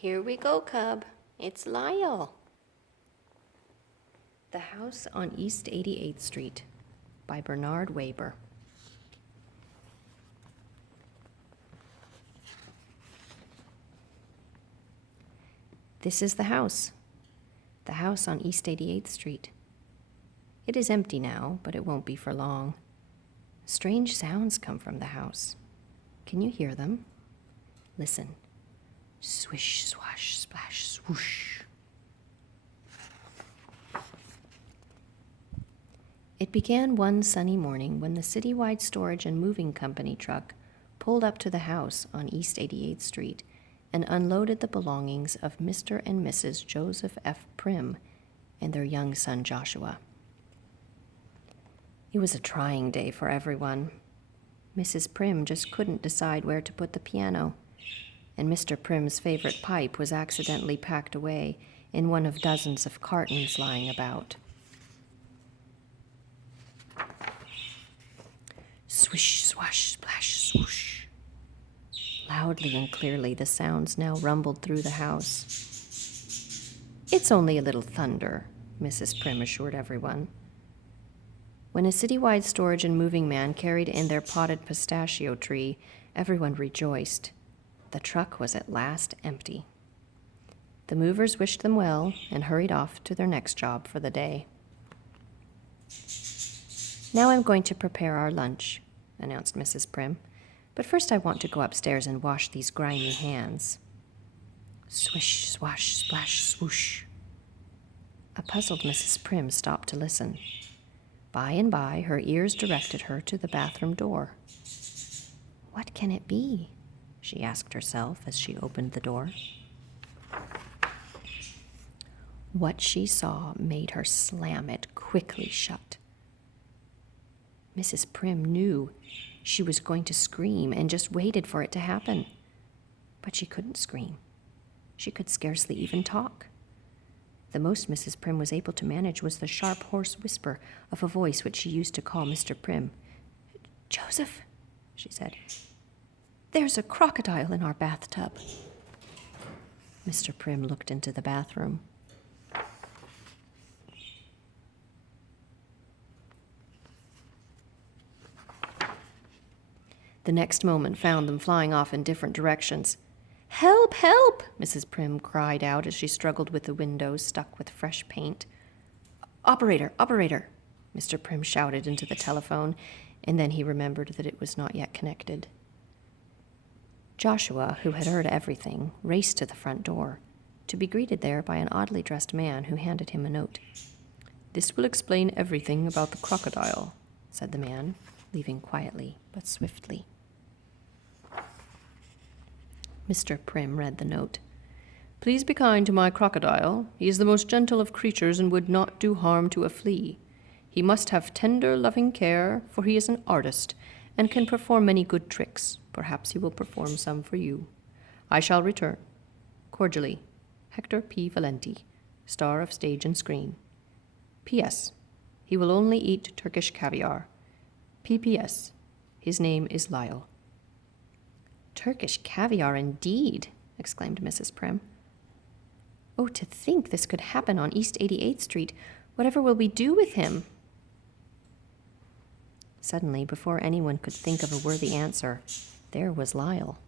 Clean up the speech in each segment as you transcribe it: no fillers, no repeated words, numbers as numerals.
Here we go, Cub. It's Lyle. The House on East 88th Street by Bernard Weber. This is the house on East 88th Street. It is empty now, but it won't be for long. Strange sounds come from the house. Can you hear them? Listen. Swish, swash, splash, swoosh. It began one sunny morning when the citywide storage and moving company truck pulled up to the house on East 88th Street and unloaded the belongings of Mr. and Mrs. Joseph F. Primm and their young son Joshua. It was a trying day for everyone. Mrs. Primm just couldn't decide where to put the piano, and Mr. Primm's favorite pipe was accidentally packed away in one of dozens of cartons lying about. Swish, swash, splash, swoosh. Loudly and clearly, the sounds now rumbled through the house. It's only a little thunder, Mrs. Primm assured everyone. When a citywide storage and moving man carried in their potted pistachio tree, everyone rejoiced. The truck was at last empty. The movers wished them well and hurried off to their next job for the day. Now I'm going to prepare our lunch, announced Mrs. Primm. But first I want to go upstairs and wash these grimy hands. Swish, swash, splash, swoosh. A puzzled Mrs. Primm stopped to listen. By and by, her ears directed her to the bathroom door. What can it be? She asked herself as she opened the door. What she saw made her slam it quickly shut. Mrs. Primm knew she was going to scream and just waited for it to happen. But she couldn't scream. She could scarcely even talk. The most Mrs. Primm was able to manage was the sharp, hoarse whisper of a voice which she used to call Mr. Primm. "Joseph," she said, "there's a crocodile in our bathtub." Mr. Primm looked into the bathroom. The next moment found them flying off in different directions. "Help, help!" Mrs. Primm cried out as she struggled with the windows stuck with fresh paint. Operator, operator!" Mr. Primm shouted into the telephone, and then he remembered that it was not yet connected. Joshua, who had heard everything, raced to the front door, to be greeted there by an oddly dressed man who handed him a note. "This will explain everything about the crocodile," said the man, leaving quietly but swiftly. Mr. Primm read the note. "Please be kind to my crocodile. He is the most gentle of creatures and would not do harm to a flea. He must have tender, loving care, for he is an artist and can perform many good tricks. Perhaps he will perform some for you. I shall return. Cordially, Hector P. Valenti, star of stage and screen. P.S. He will only eat Turkish caviar. P.P.S. His name is Lyle." "Turkish caviar indeed," exclaimed Mrs. Primm. "Oh, to think this could happen on East 88th Street. Whatever will we do with him?" Suddenly, before anyone could think of a worthy answer, there was Lyle.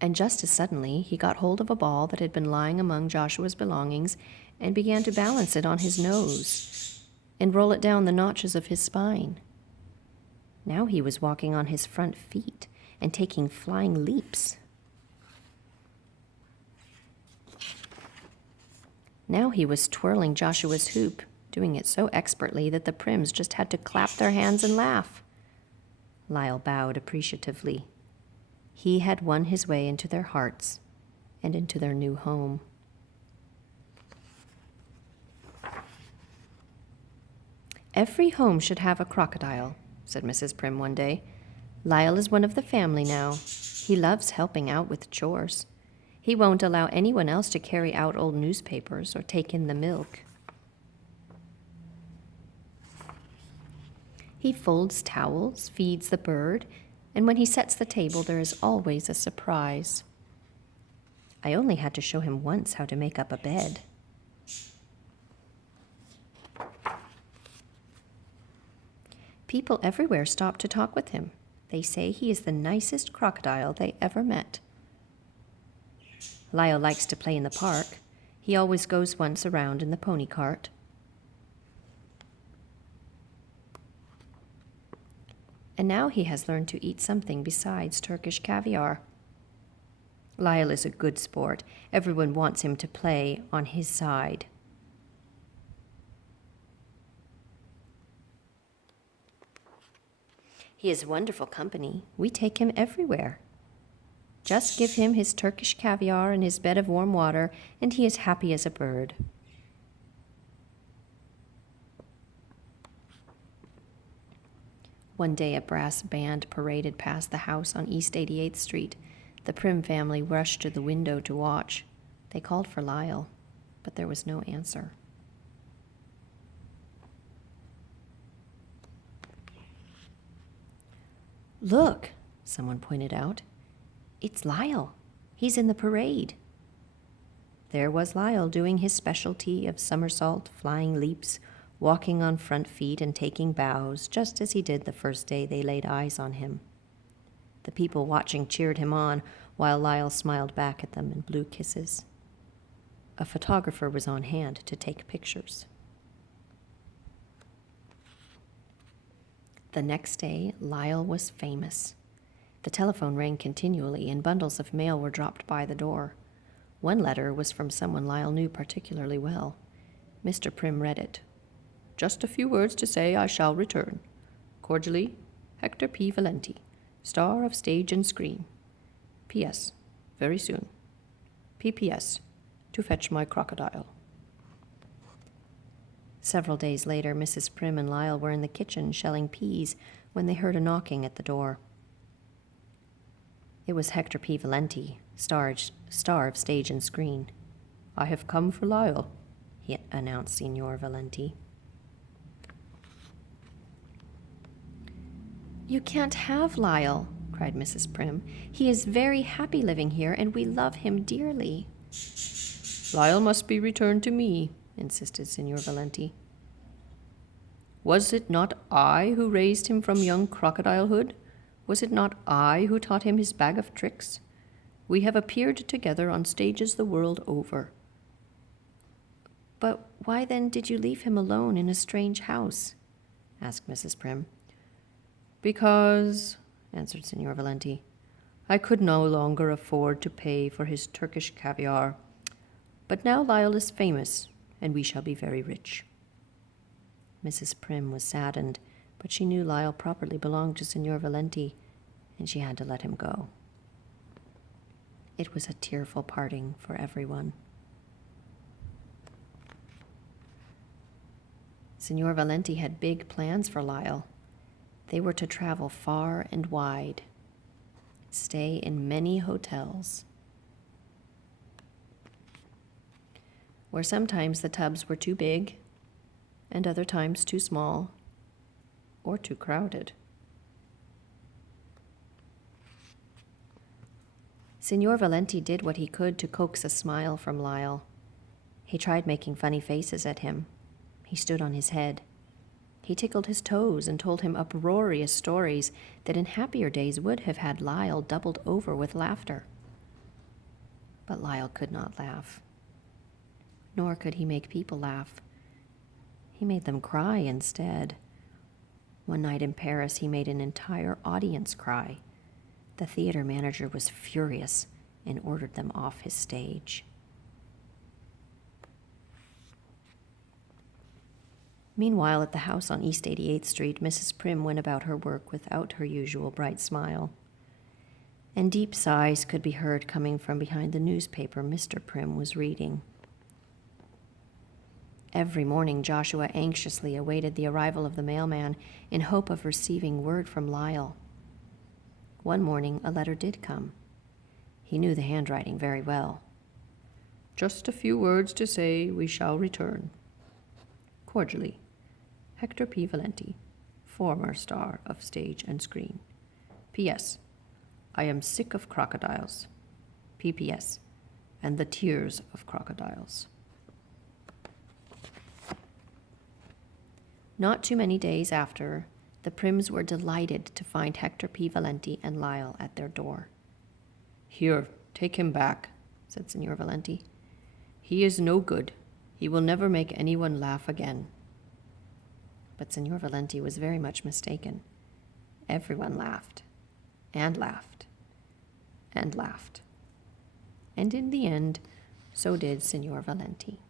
And just as suddenly, he got hold of a ball that had been lying among Joshua's belongings and began to balance it on his nose and roll it down the notches of his spine. Now he was walking on his front feet and taking flying leaps. Now he was twirling Joshua's hoop, doing it so expertly that the Primms just had to clap their hands and laugh. Lyle bowed appreciatively. He had won his way into their hearts and into their new home. "Every home should have a crocodile," said Mrs. Primm one day. "Lyle is one of the family now. He loves helping out with chores. He won't allow anyone else to carry out old newspapers or take in the milk. He folds towels, feeds the bird, And when he sets the table, there is always a surprise. I only had to show him once how to make up a bed. People everywhere stop to talk with him. They say he is the nicest crocodile they ever met. Lyle likes to play in the park. He always goes once around in the pony cart. And now he has learned to eat something besides Turkish caviar. Lyle is a good sport. Everyone wants him to play on his side. He is wonderful company. We take him everywhere. Just give him his Turkish caviar and his bed of warm water, and he is happy as a bird. One day a brass band paraded past the house on East 88th Street. The Primm family rushed to the window to watch. They called for Lyle, but there was no answer. "Look," someone pointed out. "It's Lyle. He's in the parade." There was Lyle doing his specialty of somersault, flying leaps, walking on front feet and taking bows, just as he did the first day they laid eyes on him. The people watching cheered him on, while Lyle smiled back at them and blew kisses. A photographer was on hand to take pictures. The next day, Lyle was famous. The telephone rang continually, and bundles of mail were dropped by the door. One letter was from someone Lyle knew particularly well. Mr. Primm read it. "Just a few words to say I shall return. Cordially, Hector P. Valenti, star of stage and screen. P.S. Very soon. P.P.S. To fetch my crocodile." Several days later, Mrs. Primm and Lyle were in the kitchen shelling peas when they heard a knocking at the door. It was Hector P. Valenti, star of stage and screen. "I have come for Lyle," he announced Signor Valenti. "You can't have Lyle," cried Mrs. Primm. "He is very happy living here, and we love him dearly." "Lyle must be returned to me," insisted Signor Valenti. "Was it not I who raised him from young crocodilehood? Was it not I who taught him his bag of tricks? We have appeared together on stages the world over." "But why then did you leave him alone in a strange house?" asked Mrs. Primm. "Because," answered Signor Valenti, "I could no longer afford to pay for his Turkish caviar. But now Lyle is famous, and we shall be very rich." Mrs. Primm was saddened, but she knew Lyle properly belonged to Signor Valenti, and she had to let him go. It was a tearful parting for everyone. Signor Valenti had big plans for Lyle. They were to travel far and wide, stay in many hotels, where sometimes the tubs were too big and other times too small or too crowded. Signor Valenti did what he could to coax a smile from Lyle. He tried making funny faces at him. He stood on his head. He tickled his toes and told him uproarious stories that in happier days would have had Lyle doubled over with laughter. But Lyle could not laugh. Nor could he make people laugh. He made them cry instead. One night in Paris, he made an entire audience cry. The theater manager was furious and ordered them off his stage. Meanwhile, at the house on East 88th Street, Mrs. Primm went about her work without her usual bright smile. And deep sighs could be heard coming from behind the newspaper Mr. Primm was reading. Every morning, Joshua anxiously awaited the arrival of the mailman in hope of receiving word from Lyle. One morning, a letter did come. He knew the handwriting very well. "Just a few words to say we shall return. Cordially, Hector P. Valenti, former star of stage and screen. P.S. I am sick of crocodiles. P.P.S. And the tears of crocodiles. Not too many days after, the Primms were delighted to find Hector P. Valenti and Lyle at their door. "Here, take him back," said Signor Valenti. "He is no good. He will never make anyone laugh again." But Signor Valenti was very much mistaken. Everyone laughed, and laughed, and laughed. And in the end, so did Signor Valenti.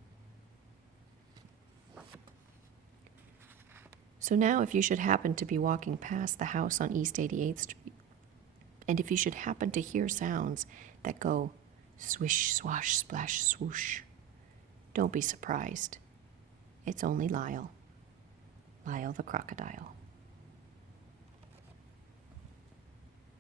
So now if you should happen to be walking past the house on East 88th Street, and if you should happen to hear sounds that go swish, swash, splash, swoosh, don't be surprised. It's only Lyle the crocodile.